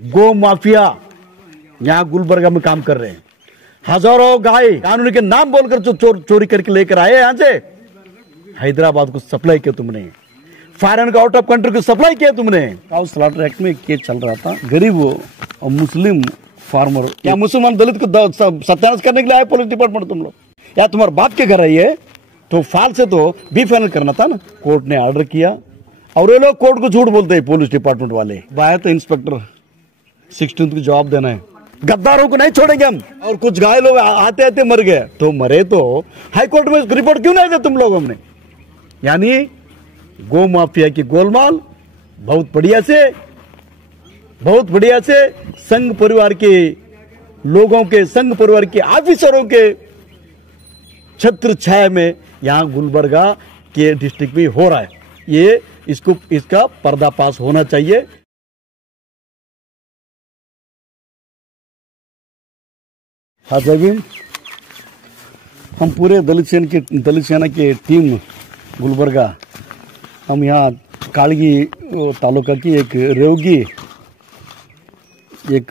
गो mafia यहाँ गुलबर्गा में काम कर रहे हैं। हजारों गाय कानून के नाम बोलकर जो चोरी करके लेकर आए यहाँ से, हैदराबाद को सप्लाई किया तुमने, फॉरेन का आउट ऑफ कंट्री को सप्लाई किया तुमने। काउ स्लॉटर एक्ट में केस चल रहा था, गरीब और मुस्लिम फार्मर, क्या मुसलमान दलित को सत्यानाश करने के लिए आए पुलिस डिपार्टमेंट तुम लोग? या तुम्हारे बाप के घर है ये, तो फाल से तो बी फाइनल करना था ना। कोर्ट ने ऑर्डर किया और ये लोग कोर्ट को झूठ बोलते हैं पुलिस डिपार्टमेंट वाले। बाया तो इंस्पेक्टर 16 को जवाब देना है, गद्दारों को नहीं छोड़ेंगे हम। और कुछ घायल लोग आते आते मर गए, तो मरे तो हाई कोर्ट में रिपोर्ट क्यों नहीं दी तुम लोगों ने? यानी गो माफिया की गोलमाल बहुत बढ़िया से संघ परिवार के लोगों के, संघ परिवार के ऑफिसरों के छत्र छाया में यहां गुलबर्गा के डिस्ट्रिक्ट में हो रहा है। ये इसका पर्दाफाश होना चाहिए। हाँ जब हम पूरे दलित सेना के टीम गुलबर्गा, हम यहाँ कालगी तालुका की एक रेवगी एक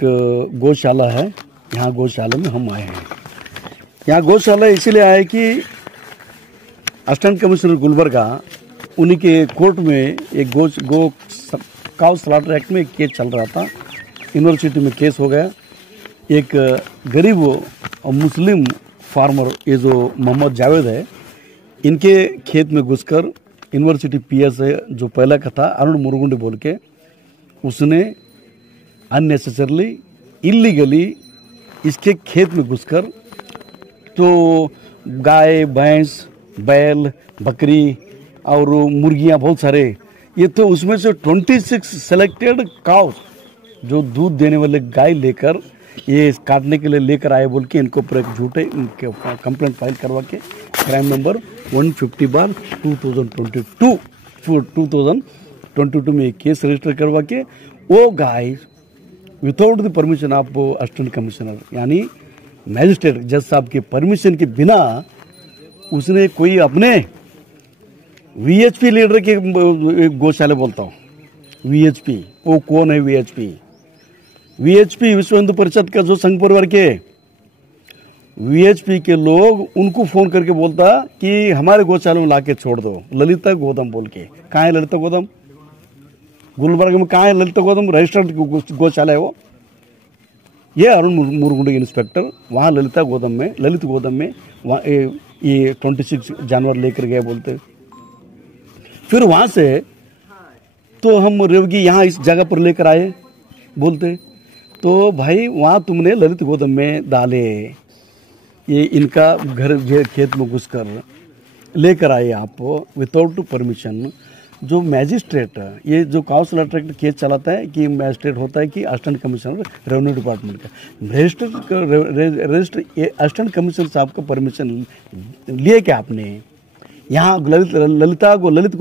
गौशाला है, यहाँ गौशाला में हम आए हैं। यहाँ गौशाला इसलिए आए कि असिस्टेंट कमिश्नर गुलबर्गा उन्हीं के कोर्ट में एक काउ स्लॉटर एक्ट में केस चल रहा था, यूनिवर्सिटी में केस हो गया। एक गरीब और मुस्लिम फार्मर, ये जो मोहम्मद जावेद है, इनके खेत में घुसकर यूनिवर्सिटी पीएस है जो पहला का था अरुण मुरुगुंडे बोल के, उसने अननेसेसरली इलीगली इसके खेत में घुसकर तो गाय भैंस बैल बकरी और मुर्गियां बहुत सारे, ये तो उसमें से 26 सेलेक्टेड काउस जो दूध देने वाले गाय लेकर ये काटने के लिए लेकर आए बोल के इनको ऊपर एक झूठे कंप्लेंट फाइल करवा के क्राइम नंबर 150/2022 में एक केस रजिस्टर करवा के वो गाय without the permission of assistant commissioner यानी मैजिस्ट्रेट जज साहब के परमिशन के बिना उसने कोई अपने वीएचपी लीडर के गौशाला बोलता हूँ, वीएचपी वो कौन है? वीएचपी विश्व हिंदू परिषद का जो संघ परिवार के वीएचपी के लोग उनको फोन करके बोलता कि हमारे गौशाला में लाके छोड़ दो, ललिता गोदम बोल के। कहाँ है ललिता गोदम? गुलबर्गा में कहाँ है ललिता गोदम? रजिस्टर्ड गौशाला है वो। ये अरुण मुरुगुंडे इंस्पेक्टर वहाँ ललित गोदम में वहाँ ये 26 जानवर लेकर गए बोलते। फिर वहाँ से तो हम रेवगी यहाँ इस जगह पर लेकर आए बोलते, तो भाई वहाँ तुमने ललित गोदम में डाले, ये इनका घर खेत में घुसकर लेकर आए आप विदाउट परमिशन। जो मैजिस्ट्रेट, ये जो काउ स्लॉटर एक्ट केस चलाता है कि मैजिस्ट्रेट होता है कि असिस्टेंट कमिश्नर रेवेन्यू डिपार्टमेंट का रजिस्टर असिस्टेंट कमिश्नर साहब का परमिशन लिए क्या आपने? यहाँ ललित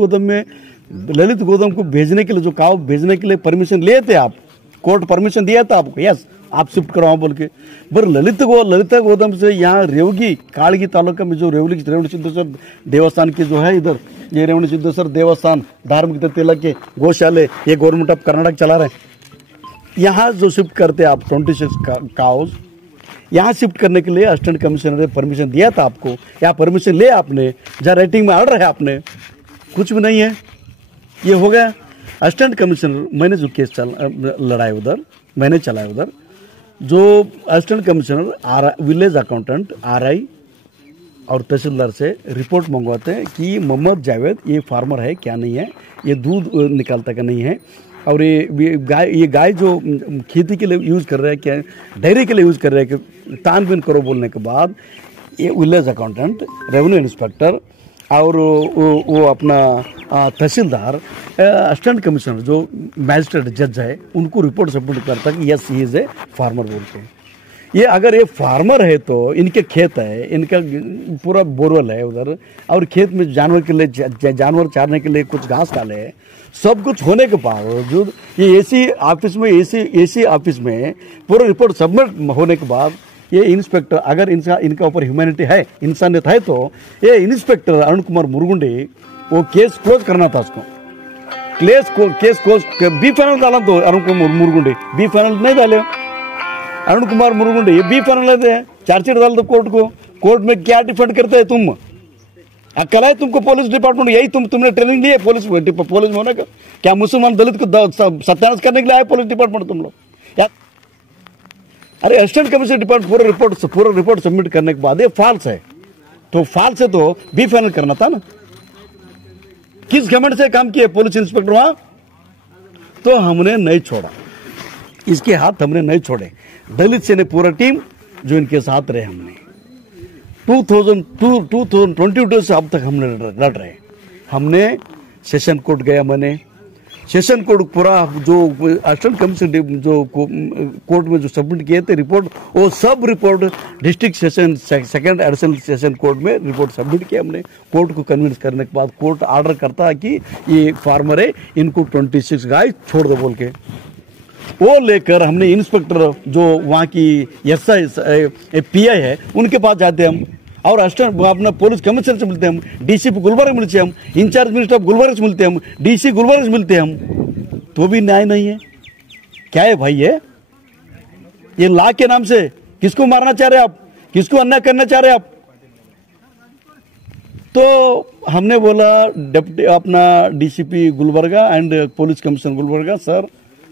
गोदम को भेजने के लिए, जो काउ भेजने के लिए परमिशन लिए थे आप, कोर्ट परमिशन दिया था आपको, यस आप शिफ्ट करवाओ बोल के। पर ललित गोदम से यहाँ रेवगी कालगी तालुका में जो रेवणी सिद्धेश्वर देवस्थान के जो है, इधर ये रेवणी सिद्धेश्वर देवस्थान धार्मिक तिलक के गौशाले ये गवर्नमेंट ऑफ कर्नाटक चला रहे, यहाँ जो शिफ्ट करते आप 26 काउस, यहाँ शिफ्ट करने के लिए असिस्टेंट कमिश्नर ने परमिशन दिया था आपको, या परमिशन ले आपने, जहाँ राइटिंग में ऑर्डर है आपने? कुछ भी नहीं है। ये हो गया असिस्टेंट कमिश्नर। मैंने जो केस लड़ाया उधर, मैंने चलाया उधर, जो assistant commissioner village accountant RI और तहसीलदार से रिपोर्ट मंगवाते हैं कि मोहम्मद जावेद ये फार्मर है क्या नहीं है, ये दूध निकालता का नहीं है, और ये गाय जो खेती के लिए यूज़ कर रहा है, क्या डेयरी के लिए यूज़ कर रहा है, कि तानबीन करो बोलने के बाद ये विलेज अकाउंटेंट, रेवेन्यू इंस्पेक्टर और वो अपना तहसीलदार, असिस्टेंट कमिश्नर जो मैजिस्ट्रेट जज है, उनको रिपोर्ट सबमिट करता है कि yes he is a farmer बोल के। ये अगर ये फार्मर है तो इनके खेत है, इनका पूरा बोरवेल है उधर, और खेत में जानवर के लिए जानवर चारने के लिए कुछ घास डाले है, सब कुछ होने के बावजूद ये एसी ऑफिस में पूरा रिपोर्ट सबमिट होने के बाद ये इंस्पेक्टर, अगर इनका ऊपर ह्यूमैनिटी है, इंसानियत है, तो ये इंस्पेक्टर अरुण कुमार मुरुगुंडे वो केस क्लोज करना था उसको। केस को बी फाइनल डाला तो अरुण कुमार मुरगुंडे बी फाइनल नहीं डाले। अरुण कुमार मुरगुंडे ये बी फाइनल लेते हैं, चार्जशीट डाल दो कोर्ट को। कोर्ट में क्या डिफेंड करते हैं तुम? अकल है तुमको? पुलिस डिपार्टमेंट यही तुमने ट्रेनिंग ली है पुलिस में होने का? क्या मुसलमान दलित को सत्यानाश करने के लिए आए पुलिस डिपार्टमेंट तुम लोग? क्या अरे असिस्टेंट कमिश्नर डिपार्टमेंट पूरा रिपोर्ट सबमिट करने के बाद ये फॉल्स है, तो फॉल्स है तो बी फाइनल करना था ना। किस घमंड से काम किए पुलिस इंस्पेक्टर वहां? तो हमने नहीं छोड़ा, इसके हाथ हमने नहीं छोड़े। दलित सेना पूरा टीम जो इनके साथ रहे, हमने 2022 से अब तक हमने लड़ रहे। हमने सेशन कोर्ट गया, मैंने सेशन कोर्ट पूरा जो असिस्टेंट कमिश्नर जो कोर्ट में जो सबमिट किए थे रिपोर्ट, वो सब report district session second additional session court में रिपोर्ट सबमिट किया हमने। कोर्ट को कन्विंस करने के बाद कोर्ट ऑर्डर करता है कि ये फार्मर है, इनको 26 गाय छोड़ दो बोल के। वो लेकर हमने इंस्पेक्टर जो वहाँ की एसआई पीआई है उनके पास जाते हम, और असिस्टेंट अपना पुलिस कमिश्नर से मिलते हम, डीसीपी गुलबर्ग मिलते हम, इंचार्ज मिनिस्टर ऑफ गुलबर्ग से मिलते हम, डीसी गुलबर्ग से मिलते हम, तो भी न्याय नहीं है। क्या है भाई ये लॉ के नाम से किसको मारना चाह रहे आप? किसको अन्याय करना चाह रहे आप? तो हमने बोला डिप्टी अपना DCP Gulbarga and police commissioner Gulbarga, sir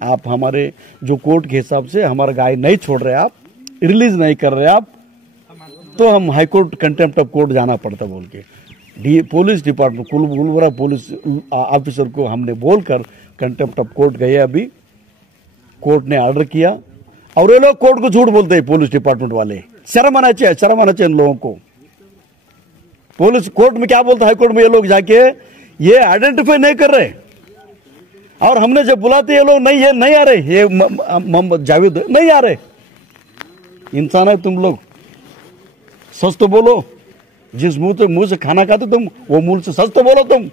आप हमारे जो कोर्ट के हिसाब से हमारा गाय नहीं छोड़ रहे, आप रिलीज नहीं कर रहे आप, तो हम high court contempt of court जाना पड़ता बोल के police department Gulbarga police officer को हमने बोलकर कंटेम्प्ट ऑफ कोर्ट गए। अभी कोर्ट ने ऑर्डर किया, और ये लोग कोर्ट को झूठ बोलते हैं पुलिस डिपार्टमेंट वाले। शर्म आना चाहिए इन लोगों को। पुलिस कोर्ट में क्या बोलता है, हाई कोर्ट में ये लोग जाके ये आइडेंटिफाई नहीं कर रहे, और हमने जब बुलाते ये लोग नहीं, ये नहीं आ रहे, ये मोहम्मद जावेद नहीं आ रहे। इंसान है तुम लोग, सच तो बोलो। जिस मुंह से खाना खाते तुम, वो मुंह से सच तो बोलो। तुम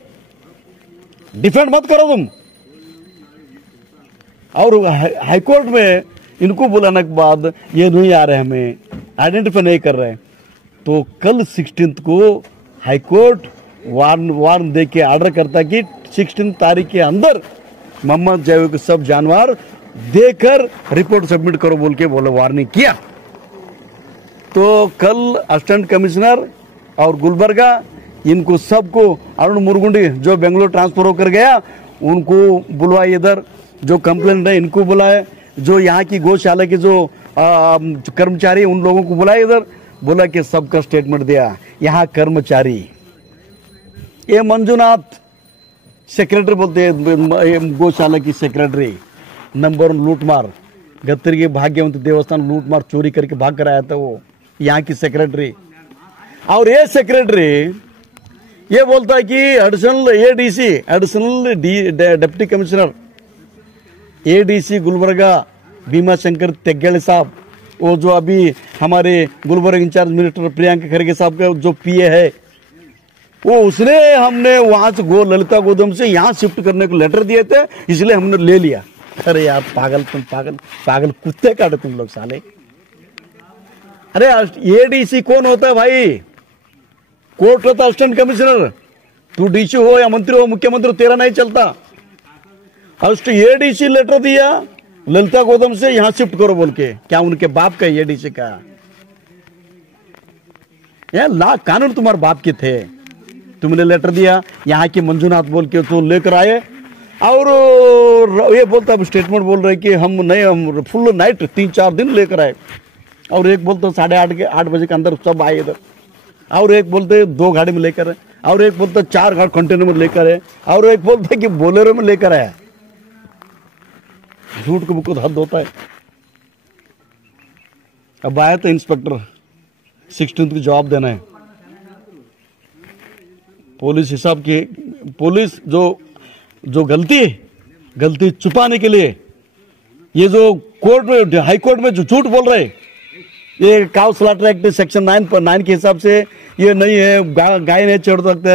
डिफेंड मत करो तुम। और हाईकोर्ट में इनको बुलाने के बाद ये नहीं आ रहे, हमें आइडेंटिफाई नहीं कर रहे, तो कल 16 को हाईकोर्ट वार्न दे के ऑर्डर करता कि 16 तारीख के अंदर मोहम्मद जावेद को सब जानवर देकर रिपोर्ट सबमिट करो बोल के वार्निंग किया। तो कल असिस्टेंट कमिश्नर और गुलबर्गा इनको सबको, अरुण मुरगुंडी जो बेंगलोर ट्रांसफर होकर गया उनको बुलवाए, इधर जो कंप्लेंट है इनको बुलाए, जो यहाँ की गौशाला के जो कर्मचारी उन लोगों को बुलाए इधर, बोला कि सबका स्टेटमेंट दिया। यहाँ कर्मचारी ये मंजुनाथ सेक्रेटरी बोलते हैं, गौशाला की सेक्रेटरी नंबर 1 लूटमार, गत्तरी के भाग्यवंत देवस्थान लूटमार चोरी करके भाग कर आया था वो, यहाँ की सेक्रेटरी। और ये सेक्रेटरी ये बोलता है कि additional ADC additional deputy commissioner ADC Gulbarga Bhima Shankar Tegele साहब, वो जो अभी हमारे गुलबर्ग इंचार्ज मिनिस्टर प्रियंका खड़गे साहब का जो पीए है, वो उसने हमने वहां से ललिता गोदम से यहाँ शिफ्ट करने को लेटर दिए थे, इसलिए हमने ले लिया। अरे यार पागल, तुम पागल कुत्ते काटे तुम लोग साले। अरे एडीसी कौन होता है भाई? कोर्ट होता है असिस्टेंट कमिश्नर। तू डीसी हो या मंत्री हो, मुख्यमंत्री हो, तेरा नहीं चलता। एडीसी लेटर दिया ललिता गोदम से यहां शिफ्ट करो बोल के, क्या उनके बाप का एडीसी का? यार ला कानून तुम्हारे बाप के थे, तुमने लेटर दिया यहाँ के मंजुनाथ बोल के तो लेकर आए, और ये बोलता है स्टेटमेंट बोल रहे कि हम फुल नाइट 3-4 दिन लेकर आए, और एक बोलते 8:30 बजे के अंदर सब आए इधर, और एक बोलते 2 गाड़ी में लेकर आए, और एक बोलते 4 गाड़ी कंटेनर में लेकर आए, और एक बोलते कि बोलेरो में लेकर आया। झूठ को बहुत हद होता है। अब आया तो इंस्पेक्टर 16 को जवाब देना है। पुलिस हिसाब की पुलिस जो गलती छुपाने के लिए ये जो कोर्ट में हाई कोर्ट में जो झूठ बोल रहे, ये काउ स्लॉटर एक्ट सेक्शन 9 के हिसाब से ये नहीं है, गाय नहीं छोड़ सकते।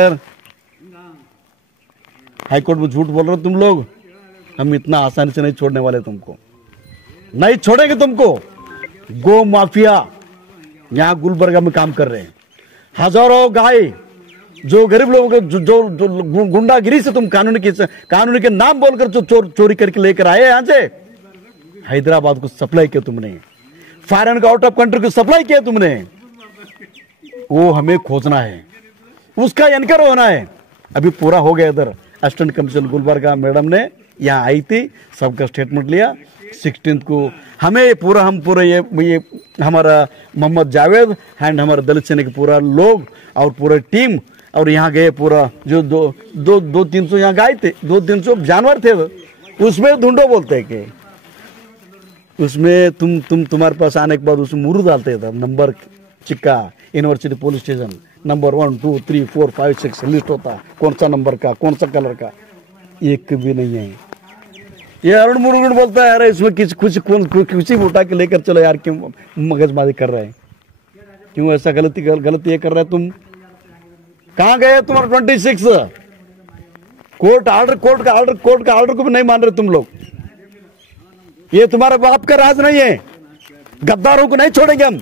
हाई कोर्ट में झूठ बोल रहे तुम लोग, हम इतना आसानी से नहीं छोड़ने वाले, तुमको नहीं छोड़ेंगे। तुमको गो माफिया यहाँ गुलबर्गा में काम कर रहे हैं, हजारों गाय जो गरीब लोगों को जो गुंडागिरी से तुम कानूनी के नाम बोलकर जो चोरी करके लेकर आए यहां से, हैदराबाद को सप्लाई किया तुमने, फॉरेन को आउट ऑफ कंट्री को सप्लाई किया तुमने, वो हमें खोजना है, उसका एनकर होना है। अभी पूरा हो गया। इधर असिस्टेंट कमिश्नर गुलबर्गा मैडम ने यहाँ आई थी, सबका स्टेटमेंट लिया। 16 को हमें पूरा हम पूरा ये हमारा मोहम्मद जावेद एंड हमारा दलित सेना के पूरा लोग और पूरा टीम और यहाँ गए, पूरा जो 200-300 यहाँ गाय थे, 200-300 जानवर थे, उसमें ढूंढो बोलते हैं कि उसमें तुम्हारे पास आने के बाद उसमें मुरू डालते थे, number Chikka, university police station number 1 2 3 4 5 6 list होता, कौन सा नंबर का, कौन सा कलर का, एक भी नहीं है। ये अरुण मुरुगन बोलता है यार इसमें किसी उठा के लेकर चलो यार, क्यों मगजमारी कर रहे हैं, क्यों ऐसा गलती ये कर रहे हैं तुम? कहां गए तुम्हारा 26? कोर्ट का आर्डर को भी नहीं मान रहे तुम लोग। ये तुम्हारा बाप का राज नहीं है, गद्दारों को नहीं छोड़ेंगे हम।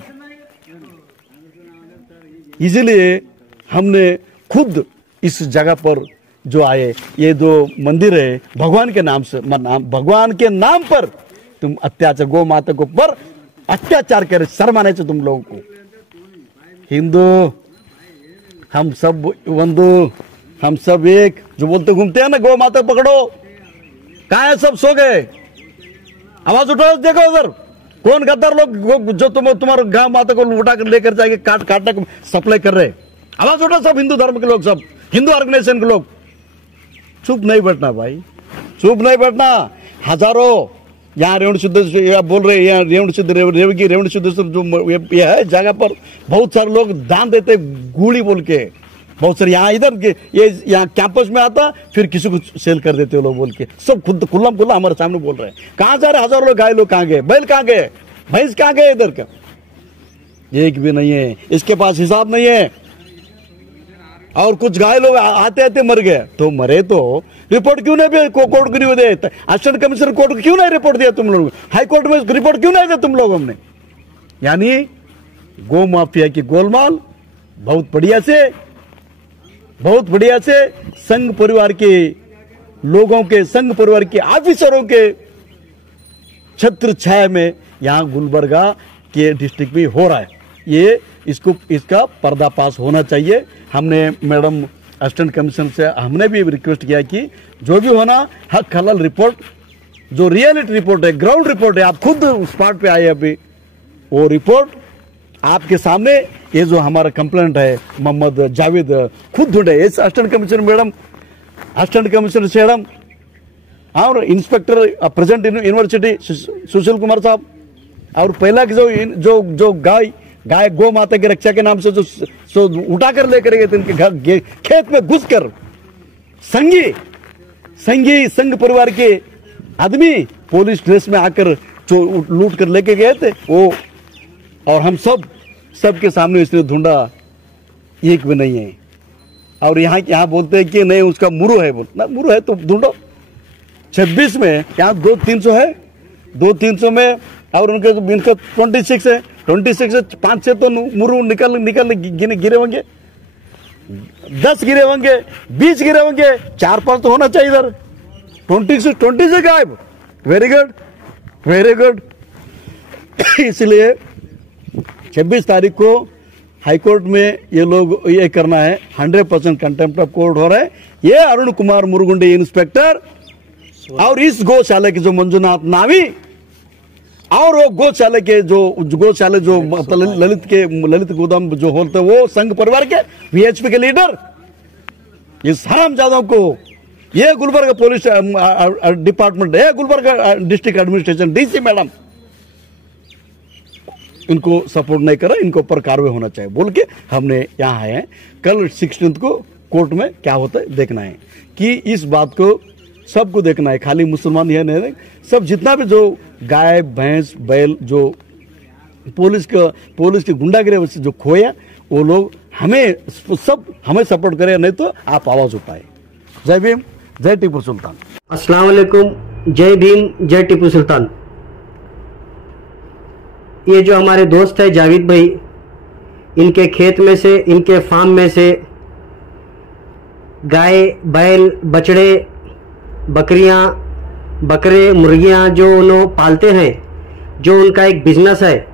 इसीलिए हमने खुद इस जगह पर जो आए, ये जो मंदिर है भगवान के नाम से, भगवान के नाम पर तुम अत्याचार, गौ माता को पर अत्याचार करे, शर्म आने से तुम लोगों को। हिंदू हम सब बंधु, हम सब एक, जो बोलते घूमते हैं ना गौ माता पकड़ो, कहां है सब? सो गए? आवाज उठाओ, देखो उधर कौन गद्दार लोग जो तुम्हारे गांव माता को उठा कर लेकर जाएंगे, काटने को सप्लाई कर रहे। आवाज उठाओ सब हिंदू धर्म के लोग, सब हिंदू ऑर्गेनाइजेशन के लोग। चुप नहीं बैठना भाई, चुप नहीं बैठना। हजारों यहाँ रेवण सिद्धेश्वर बोल रहे, यहाँ रेवण सिद्धेश्वर जो ये है जगह पर बहुत सारे लोग दान देते गुड़ी बोल के, बहुत सारे यहाँ इधर के ये यहाँ कैंपस में आता, फिर किसी को सेल कर देते हो लोग बोल के, सब खुद खुला हमारे सामने बोल रहे हैं। कहाँ जा रहे हजारों लोग? गाय लोग कहाँ गए? बैल कहाँ गए? भैंस कहाँ गए? इधर का एक भी नहीं है, इसके पास हिसाब नहीं है। और कुछ गाय लोग आते आते मर गए, तो मरे तो रिपोर्ट क्यों नहीं कोर्ट को नहीं दे? असिस्टेंट कमिश्नर कोर्ट को क्यों नहीं रिपोर्ट दिया तुम लोग? हाई कोर्ट में रिपोर्ट क्यों नहीं दिया तुम लोगों ने? यानी गो माफिया की गोलमाल बहुत बढ़िया से संघ परिवार के लोगों के, संघ परिवार के ऑफिसरों के छत्र छाया में यहाँ गुलबर्गा के डिस्ट्रिक्ट में हो रहा है। ये इसका पर्दाफाश होना चाहिए। हमने मैडम असिस्टेंट कमिश्नर से हमने भी रिक्वेस्ट किया कि जो भी होना हक हलाल रिपोर्ट, जो रियलिटी रिपोर्ट है, ग्राउंड रिपोर्ट है, आप खुद स्पॉट पे आए अभी, वो रिपोर्ट आपके सामने, ये जो हमारा कंप्लेंट है मोहम्मद जावेद खुद ढूंढे, assistant commissioner madam, assistant commissioner madam और inspector present university Sushil Kumar साहब, और पहला जो गाय गौ माता की रक्षा के नाम से जो उठा कर लेकर गए थे इनके घर खेत में घुसकर, संघ परिवार के आदमी पुलिस ड्रेस में आकर लूट कर लेके गए थे वो, और हम सबके सामने इसने ढूंढा, एक भी नहीं है। और यहाँ बोलते हैं कि नहीं उसका मुरू है, बोलना मुरू है तो ढूंढो। 26 में यहाँ 200-300 है, 200-300 में, और इनका 26 है, 26 से 5-6 तो मुरू निकल गिरे होंगे, 10 गिरे होंगे, 20 गिरे होंगे, 4-5 तो होना चाहिए इधर। 26 गायब। Very good. इसलिए 26 तारीख को हाईकोर्ट में ये लोग ये करना है, 100% कंटेम्प्ट ऑफ कोर्ट हो रहा है। ये अरुण कुमार मुरुगुंडे इंस्पेक्टर और इस गौशाला के जो मंजुनाथ नावी और वो गौशाला के जो ललित गोदाम जो होते वो संघ परिवार के वीएचपी के लीडर, इस हरामजादों को ये गुलबर्गा पुलिस डिपार्टमेंट है, Gulbarga district administration DC madam इनको सपोर्ट नहीं करा, इनको ऊपर कार्रवाई होना चाहिए बोल के हमने यहाँ आए हैं। कल 16 को कोर्ट में क्या होता है देखना है, कि इस बात को सबको देखना है, खाली मुसलमान यह नहीं, सब जितना भी जो गाय भैंस बैल जो पुलिस के गुंडागिरी से जो खोया, वो लोग हमें सपोर्ट करें, नहीं तो आप आवाज उठाए। जय भीम, जय टीपू सुल्तान। अस्सलाम वालेकुम, जय भीम, जय टीपू सुल्तान। ये जो हमारे दोस्त है जावेद भाई, इनके खेत में से, इनके फार्म में से गाय, बैल, बछड़े, बकरियां, बकरे, मुर्गियां जो उन्होंने पालते हैं, जो उनका एक बिजनेस है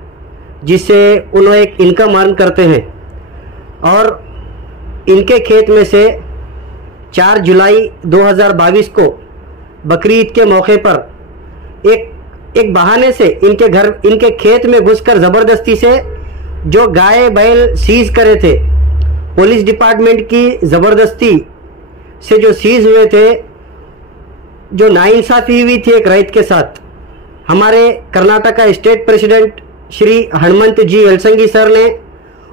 जिससे उन्होंने एक इनकम अर्न करते हैं। और इनके खेत में से 4 जुलाई 2022 को बकरी ईद के मौके पर एक बहाने से इनके खेत में घुसकर ज़बरदस्ती से जो गाय बैल सीज करे थे, पुलिस डिपार्टमेंट की ज़बरदस्ती से जो सीज हुए थे, जो नाइंसाफ़ी हुई थी एक रैत के साथ, हमारे कर्नाटका स्टेट प्रेसिडेंट श्री हनुमंत जी यलसंगी सर ने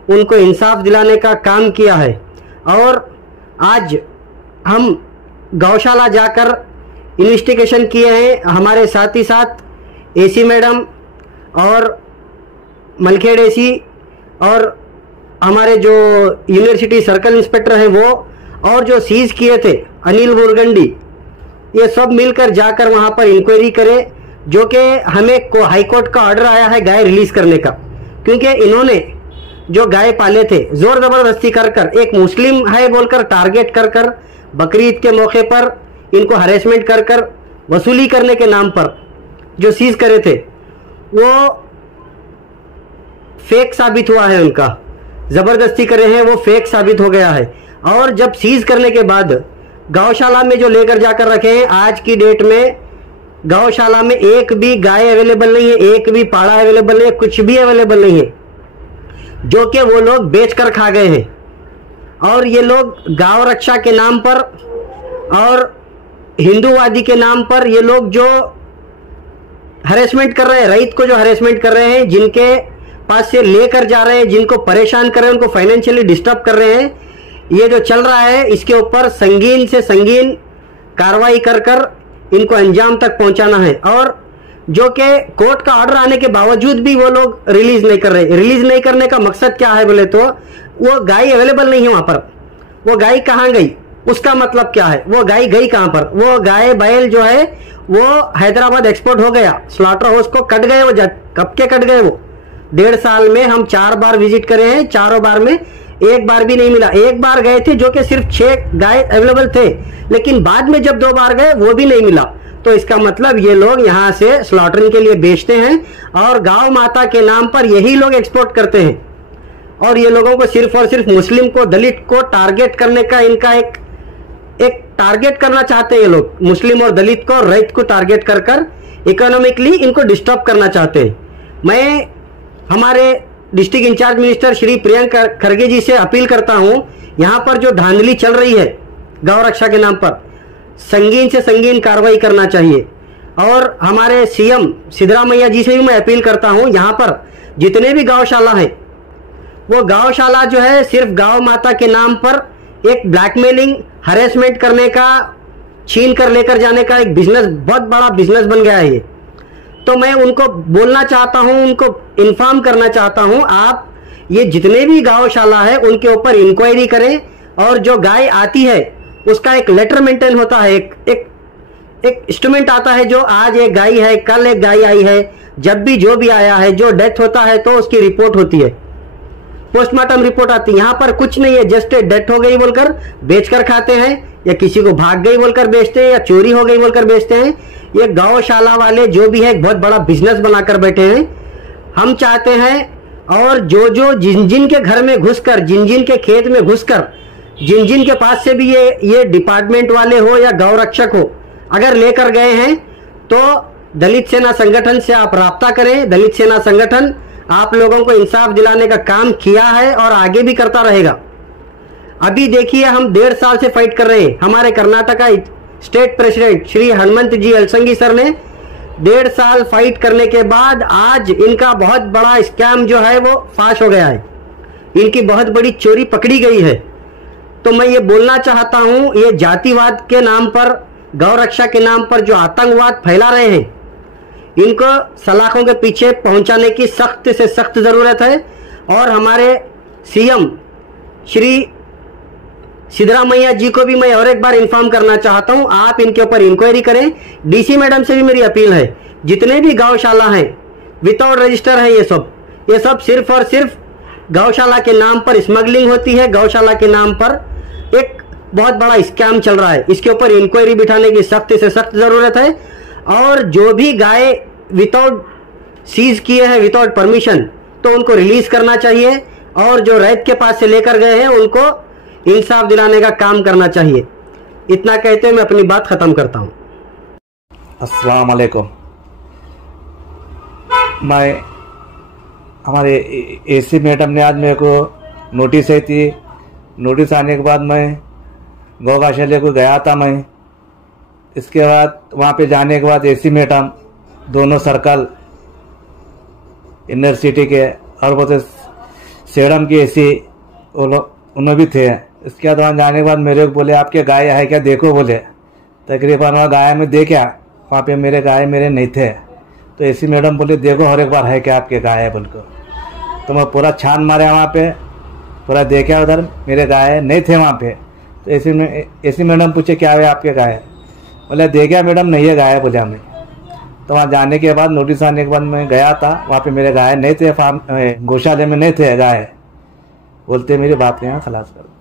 उनको इंसाफ दिलाने का काम किया है। और आज हम गौशाला जाकर इन्वेस्टिगेशन किए हैं। हमारे साथ ही साथ एसी मैडम और मलखेड़ एसी और हमारे जो यूनिवर्सिटी सर्कल इंस्पेक्टर हैं वो, और जो सीज किए थे अनिल बुरगंडी, ये सब मिलकर जाकर वहाँ पर इंक्वायरी करें, जो कि हमें हाई कोर्ट का ऑर्डर आया है गाय रिलीज करने का। क्योंकि इन्होंने जो गाय पाले थे जोर जबरदस्ती कर एक मुस्लिम है बोलकर टारगेट कर बकरी ईद के मौके पर इनको हरेसमेंट कर वसूली करने के नाम पर जो सीज करे थे वो फेक साबित हुआ है। उनका जबरदस्ती करे हैं वो फेक साबित हो गया है। और जब सीज करने के बाद गौशाला में जो लेकर जाकर रखे हैं, आज की डेट में गौशाला में एक भी गाय अवेलेबल नहीं है, एक भी पाड़ा अवेलेबल नहीं है, कुछ भी अवेलेबल नहीं है, जो कि वो लोग बेचकर खा गए हैं। और ये लोग गांव रक्षा के नाम पर और हिंदूवादी के नाम पर ये लोग जो हरेसमेंट कर रहे हैं, रईत को जो हरेसमेंट कर रहे हैं, जिनके पास से लेकर जा रहे हैं, जिनको परेशान कर रहे हैं, उनको फाइनेंशियली डिस्टर्ब कर रहे हैं, ये जो चल रहा है इसके ऊपर संगीन से संगीन कार्रवाई कर इनको अंजाम तक पहुंचाना है। और जो कि कोर्ट का ऑर्डर आने के बावजूद भी वो लोग रिलीज नहीं कर रहे। रिलीज नहीं करने का मकसद क्या है बोले तो वो गाय अवेलेबल नहीं है वहां पर, वो गाय कहाँ गई उसका मतलब क्या है, वो गाय गई कहां पर, वो गाय बैल जो है वो हैदराबाद एक्सपोर्ट हो गया, स्लॉटर हाउस को कट गए, वो कब के कट गए। वो 1.5 साल में हम 4 बार विजिट करे हैं, चारों बार में एक बार भी नहीं मिला। एक बार गए थे जो कि सिर्फ 6 गाय अवेलेबल थे, लेकिन बाद में जब 2 बार गए वो भी नहीं मिला। तो इसका मतलब ये लोग यहाँ से स्लॉटरिंग के लिए बेचते हैं और गांव माता के नाम पर यही लोग एक्सपोर्ट करते हैं। और ये लोगों को सिर्फ और सिर्फ मुस्लिम को, दलित को टारगेट करने का इनका एक टारगेट करना चाहते हैं ये लोग, मुस्लिम और दलित को और रईत को टारगेट कर इकोनॉमिकली इनको डिस्टर्ब करना चाहते हैं। मैं हमारे district incharge minister Shri Priyank Kharge ji से अपील करता हूं, यहां पर जो धांधली चल रही है गौ रक्षा के नाम पर संगीन से संगीन कार्रवाई करना चाहिए। और हमारे सीएम सिद्धरामैया जी से भी मैं अपील करता हूं, यहां पर जितने भी गौशाला हैं वो गौशाला जो है सिर्फ गौ माता के नाम पर एक ब्लैकमेलिंग, हरेसमेंट करने का, छीन कर लेकर जाने का एक बिजनेस, बहुत बड़ा बिजनेस बन गया है ये। तो मैं उनको बोलना चाहता हूं, उनको इन्फॉर्म करना चाहता हूं, आप ये जितने भी गौशाला है उनके ऊपर इंक्वायरी करें। और जो गाय आती है उसका एक लेटर मेंटेन होता है, एक इंस्ट्रूमेंट आता है, जो आज एक गाय है, कल एक गाय आई है, जब भी जो भी आया है, जो डेथ होता है तो उसकी रिपोर्ट होती है, पोस्टमार्टम रिपोर्ट आती है। यहाँ पर कुछ नहीं है, जस्ट डेथ हो गई बोलकर बेचकर खाते हैं, या किसी को भाग गई बोलकर बेचते हैं, या चोरी हो गई बोलकर बेचते हैं। ये गौशाला वाले जो भी है एक बहुत बड़ा बिजनेस बनाकर बैठे हैं। हम चाहते हैं और जो जिन के घर में घुसकर, जिन के खेत में घुसकर, जिन के पास से भी ये डिपार्टमेंट वाले हो या गौ रक्षक हो अगर लेकर गए हैं तो दलित सेना संगठन से आप राब्ता करें। दलित सेना संगठन आप लोगों को इंसाफ दिलाने का काम किया है और आगे भी करता रहेगा। अभी देखिए हम 1.5 साल से फाइट कर रहे हैं। हमारे कर्नाटका स्टेट प्रेसिडेंट श्री हनुमंत जी यलसंगी सर ने 1.5 साल फाइट करने के बाद आज इनका बहुत बड़ा स्कैम जो है वो फाश हो गया है, इनकी बहुत बड़ी चोरी पकड़ी गई है। तो मैं ये बोलना चाहता हूं, ये जातिवाद के नाम पर, गौ रक्षा के नाम पर जो आतंकवाद फैला रहे हैं, इनको सलाखों के पीछे पहुंचाने की सख्त से सख्त जरूरत है। और हमारे सीएम श्री सिद्धरामैया जी को भी मैं और एक बार इन्फॉर्म करना चाहता हूं, आप इनके ऊपर इंक्वायरी करें। डीसी मैडम से भी मेरी अपील है, जितने भी गौशाला हैं विदाउट रजिस्टर है, ये सब सिर्फ और सिर्फ गौशाला के नाम पर स्मगलिंग होती है, गौशाला के नाम पर एक बहुत बड़ा स्कैम चल रहा है। इसके ऊपर इंक्वायरी बिठाने की सख्त से सख्त जरूरत है। और जो भी गाय विदाउट सीज किए हैं, विदाउट परमिशन, तो उनको रिलीज करना चाहिए। और जो रैत के पास से लेकर गए हैं उनको इंसाफ दिलाने का काम करना चाहिए। इतना कहते हुए मैं अपनी बात खत्म करता हूं। अस्सलाम वालेकुम। मैं हमारे एसी मैडम ने आज मेरे को नोटिस आई थी। नोटिस आने के बाद मैं गौ गौशाला को गया था। मैं इसके बाद वहाँ पे जाने के बाद एसी मैडम दोनों सर्कल इनर सिटी के और वो सेडम की एसी वो लोग उन्होंने भी थे। इसके बाद वहाँ जाने के बाद मेरे को बोले आपके गाय है क्या, देखो बोले। तकरीबन वहाँ गाय में देखा, वहाँ पे मेरे गाय मेरे नहीं थे। तो एसी मैडम बोले देखो हर एक बार है क्या आपके गाय है बोल को। तो मैं पूरा छान मारा वहाँ पे, पूरा देखा, उधर मेरे गाय नहीं थे वहाँ पे। तो एसी मैडम पूछे क्या है आपके गाय, बोले देखा मैडम नहीं है गाय बोले हमें। तो वहाँ जाने के बाद नोटिस आने के बाद मैं गया था, वहाँ पे मेरे गाय नहीं थे, फार्म गौशाले में नहीं थे गाय। बोलते मेरी बात यहाँ खलास कर।